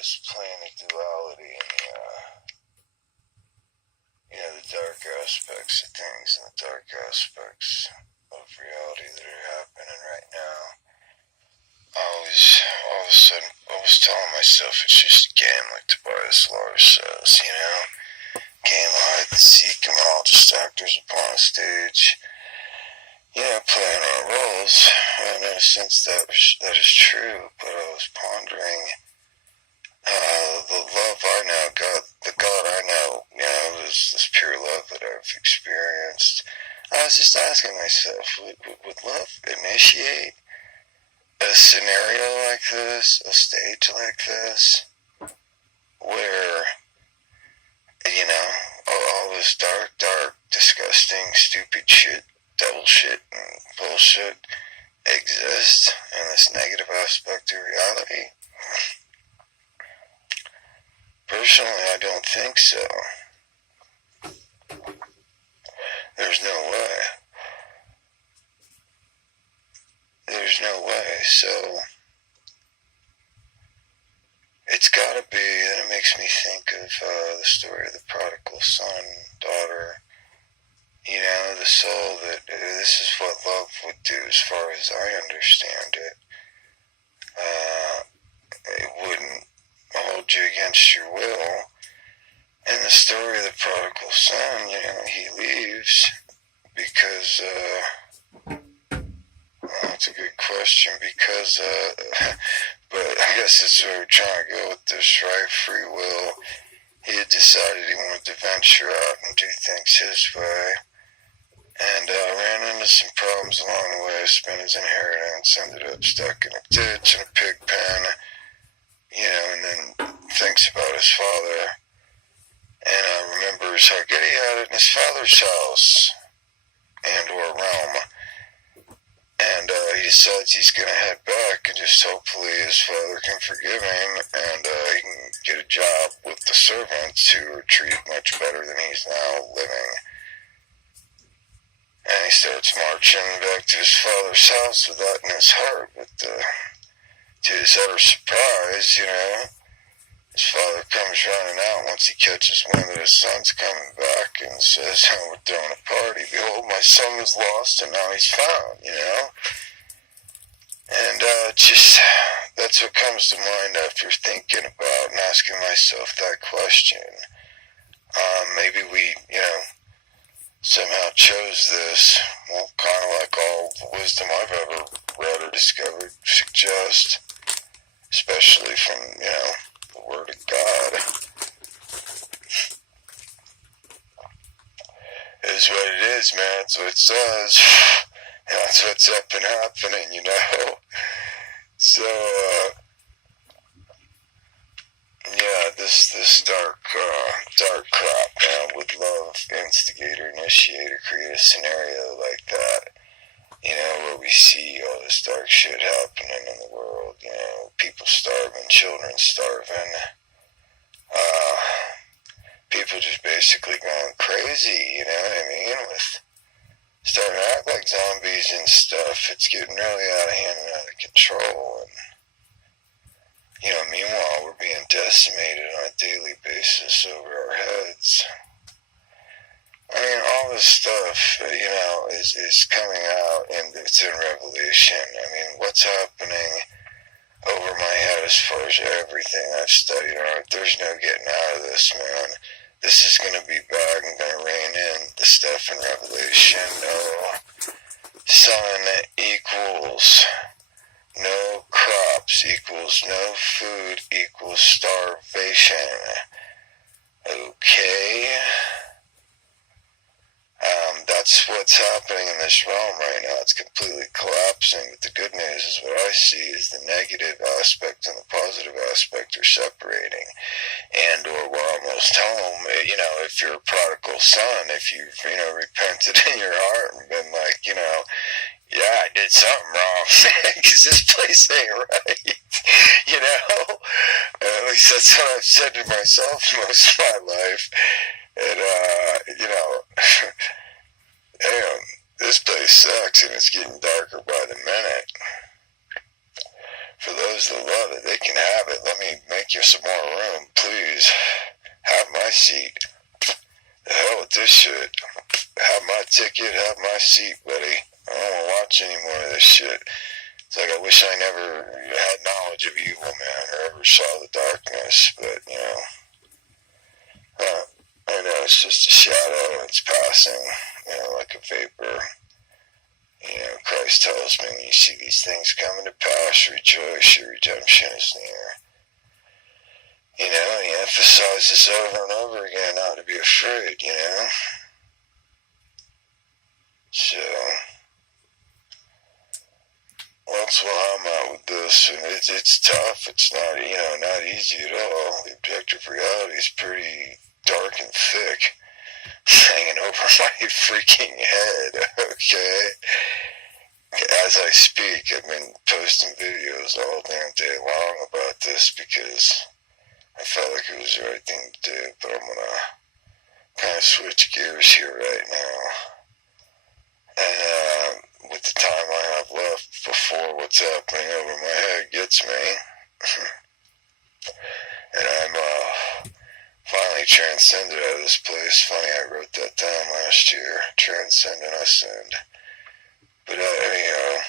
this plane of duality and the dark aspects of things and the dark aspects of reality that are happening right now. All of a sudden, I was telling myself it's just a game, like Tobias Lars says, game, hide and seek, and all just actors upon a stage, playing our roles. And in a sense, that is true, but I was pondering the love I now got, the God I know, this pure love that I've experienced. I was just asking myself, would love initiate a scenario like this, a stage like this, where, all this dark, disgusting, stupid shit, devil shit, and bullshit exists in this negative aspect of reality? Personally, I don't think so. There's no way. There's no way. So, it's gotta be, and it makes me think of the story of the prodigal son, daughter. The soul that this is what love would do as far as I understand it. It wouldn't hold you against your will. In the story of the prodigal son, he leaves because, that's a good question, because, but I guess that's where we're trying to go with this, right? Free will. He had decided he wanted to venture out and do things his way, and ran into some problems along the way, spent his inheritance, ended up stuck in a ditch, in a pig pen, and then thinks about his father, and remembers how good he had it in his father's house, and or realm, and he decides he's going to head back, and just hopefully his father can forgive him, and he can get a job with the servants who are treated much better than he's now living. And he starts marching back to his father's house with that in his heart, but to his utter surprise, his father comes running out once he catches wind that his son's coming back and says, we're throwing a party. Behold, my son was lost and now he's found, And just, that's what comes to mind after thinking about and asking myself that question. Maybe we, somehow chose this, kind of like all the wisdom I've ever read or discovered suggest, especially from, the Word of God, is what it is, man. That's what it says. And that's what's up and happening, So, this dark crap, man, would love instigate or initiate or create a scenario like that, where we see all this dark shit happening in the world, people starving, children starving, people just basically going crazy, with starting to act like zombies and stuff. It's getting really out of hand and out of control, and meanwhile, we're being decimated on a daily basis over our heads. All this stuff, is coming out, and it's in Revelation. What's happening over my head as far as everything I've studied on it, there's no getting out of this, man. This is going to be bad and going to rein in the stuff in Revelation. No sun equals no crops equals no food equals starvation. Okay? That's what's happening in this realm right now. It's completely collapsing. But the good news is what I see is the negative aspect and the positive aspect are separating. And or we're almost home. If you're a prodigal son, if you've, repented in your heart and been like, I did something wrong, because this place ain't right, At least that's what I've said to myself most of my life. And, damn, this place sucks and it's getting darker by the minute. For those those that love it, they can have it. Let me make you some more room, please. Have my seat. The hell with this shit. Have my ticket, have my seat, buddy. I don't want to watch any more of this shit. It's like I wish I never had knowledge of evil, man, or ever saw the darkness, but, you know, I know it's just a shadow, it's passing, you know, like a vapor. You know, Christ tells me when you see these things coming to pass, rejoice, your redemption is near. You know, he emphasizes over and over again not to be afraid, you know. So, that's where I'm at with this, and it's tough. It's not, you know, not easy at all. The objective reality is pretty dark and thick, hanging over my freaking head, okay? As I speak, I've been posting videos all damn day long about this because I felt like it was the right thing to do, but I'm gonna kind of switch gears here right now. And with the time I have left before what's happening over my head gets me, and I'm finally transcended out of this place. Funny, I wrote that down last year. Transcend and ascend. But anyhow,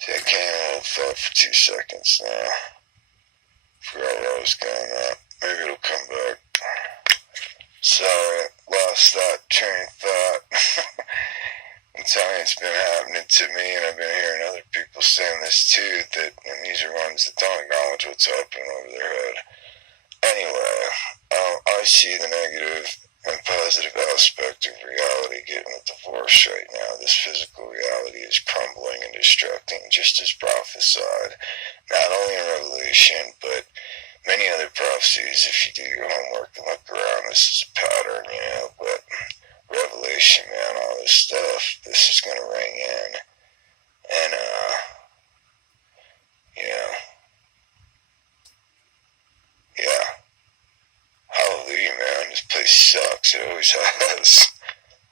see, I came on thought for 2 seconds now. Forgot where I was going at. Maybe it'll come back. Sorry, lost that train of thought. I'm telling you, it's been happening to me, and I've been hearing other people saying this too, that, and these are ones that don't acknowledge what's happening over their head. Anyway, I see the negative and positive aspect of reality getting a divorce right now. This physical reality is crumbling and destructing, just as prophesied, not only in Revelation, but many other prophecies. If you do your homework and look around, this is a pattern, you know, but Revelation, man, all this stuff, this is going to ring in, and, you know, yeah, hallelujah, man, this place sucks, it always has.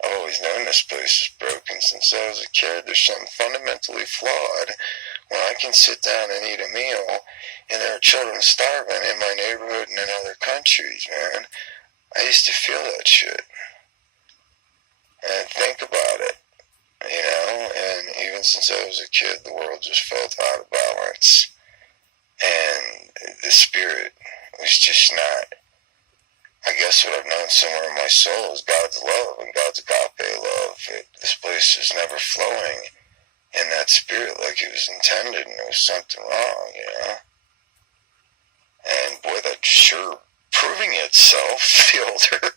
I've always known this place is broken since I was a kid. There's something fundamentally flawed when I can sit down and eat a meal and there are children starving in my neighborhood and in other countries, man. I used to feel that shit. And think about it, you know, and even since I was a kid, the world just felt out of balance. And the spirit was just not, I guess what I've known somewhere in my soul is God's love and God's agape love. This place is never flowing in that spirit like it was intended, and there was something wrong, you know. And boy, that's sure proving itself the older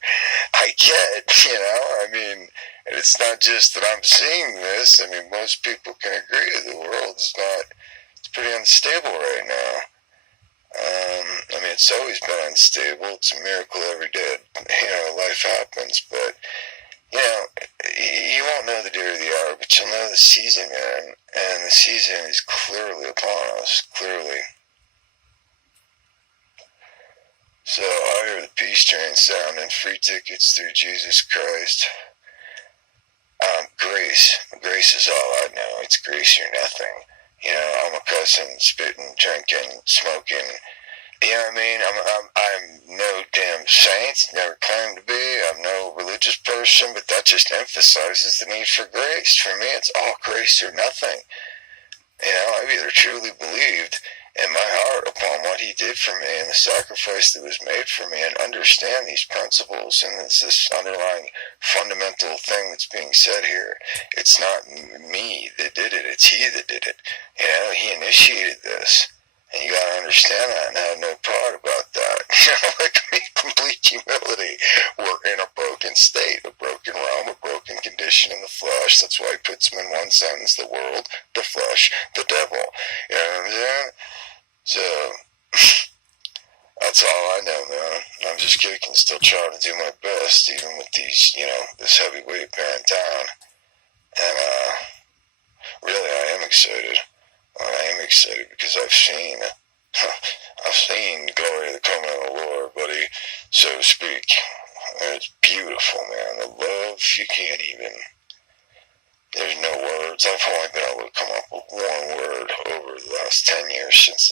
I get, you know. I mean, and it's not just that I'm seeing this. I mean, most people can agree the world is not, it's pretty unstable right now. I mean, it's always been unstable. It's a miracle every day. You know, life happens, but, you know, you won't know the day or the hour, but you'll know the season, man. And the season is clearly upon us, clearly. So I hear the peace train sounding, free tickets through Jesus Christ. Grace. Grace is all I know. It's grace or nothing. You know, I'm a cussing, spitting, drinking, smoking. You know what I mean? I'm no damn saint, never claimed to be. I'm no religious person, but that just emphasizes the need for grace. For me, it's all grace or nothing. You know, I've either truly believed in my heart upon what he did for me and the sacrifice that was made for me, and understand these principles, and it's this underlying fundamental thing that's being said here. It's not me that did it, it's he that did it. You know, he initiated this, and you gotta understand that and have no pride about that. You know, like me, complete humility. We're in a broken state, a broken realm, a broken condition in the flesh. That's why he puts them in one sentence: the world, the flesh, the devil. You know what I'm saying? So, that's all I know, man. I'm just kicking, still trying to do my best, even with these, you know, this heavy weight bearing down. And, really, I am excited. I am excited because I've seen glory of the coming of the Lord, buddy, so to speak. And it's beautiful, man. The love, you can't even. There's no words. I've only been able to come up with one word over the last 10 years since